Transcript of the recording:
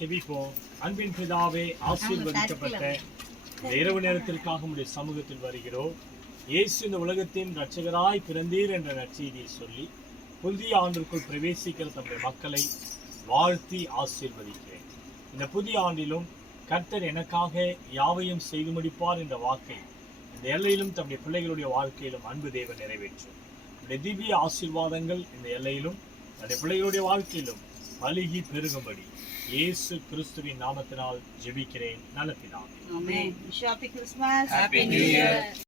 அன்பின் பிதாவே ஆசீர்வதிக்கப்பட்ட இந்த இரவு நேரத்திற்காக உடைய சமூகத்தில் வருகிறோம். இயேசு இந்த உலகத்தின் ரட்சகராய் பிறந்தீர் என்ற நற்செய்தியை சொல்லி புதிய ஆண்டிற்குள் பிரவேசிக்கிற தம்முடைய மக்களை வாழ்த்தி ஆசீர்வதிக்கிறேன். இந்த புதிய ஆண்டிலும் கர்த்தர் எனக்காக யாவையும் செய்து முடிப்பார் என்ற வாக்கை இந்த எல்லையிலும் தம்முடைய பிள்ளைகளுடைய வாழ்க்கையிலும் அன்பு தேவன் நிறைவேற்றும். இந்த திவ்ய ஆசீர்வாதங்கள் இந்த எல்லையிலும் தன்னுடைய பிள்ளைகளுடைய வாழ்க்கையிலும் பலுகி பெருகும்படி இயேசு கிறிஸ்துவின் நாமத்தினால் ஜெபிக்கிறேன் நல்ல பிதாவே Amen. Wish you happy Christmas. Happy New Year.